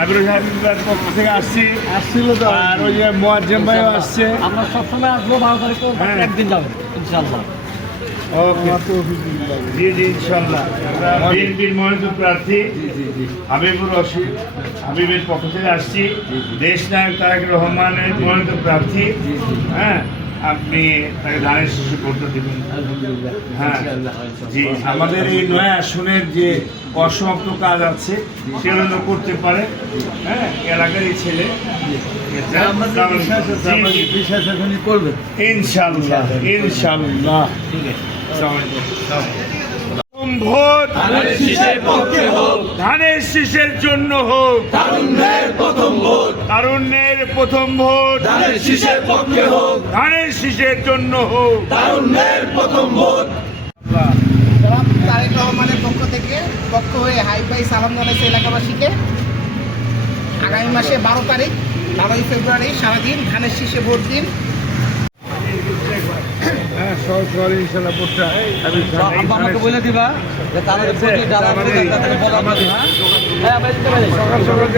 আবির সাহেবের পক্ষ থেকে আসছিল তো, আর ওই যে মোয়াজ্জেম ভাইও আসছে। আমরা সবসময় আসবো 12 তারিখ হ্যাঁ। একদিন যাবেন ইনশাআল্লাহ। ওকে, জি জি ইনশাল্লাহ। আমরা বিএনপির মনোনীত প্রার্থী হাবিবুর রশিদ হাবিবের পক্ষ থেকে আসছি, দেশ নায়ক তারেক রহমানের মনোনীত প্রার্থী। হ্যাঁ, আপনি তাকে ধানের শিশু করতে দেবেন। হ্যাঁ জি, আমাদের এই নয়া আসনের যে অসমাপ্ত কাজ আছে সেগুলো করতে পারে। হ্যাঁ, এলাকারই ছেলে, ইনশাল্লাহ ইনশাল্লাহ। ভোট ধানের শীষের জন্য হোক, তারুণ্যের প্রথম ভোট ধানের শীষের জন্য হোক, তারুণ্যের প্রথম ভোট। তারেক রহমানের পক্ষ হয়ে হাই ফাই সালাম জানাইছে এলাকাবাসীকে। আগামী মাসে 12 তারিখ 12 ফেব্রুয়ারি সারাদিন ধানের শীষে ভোট দিন। হ্যাঁ, সহজ ইনশাল্লাহ ভোটটা আমাকে বলে দিবা যে তাদের প্রতি যারা সকাল সকাল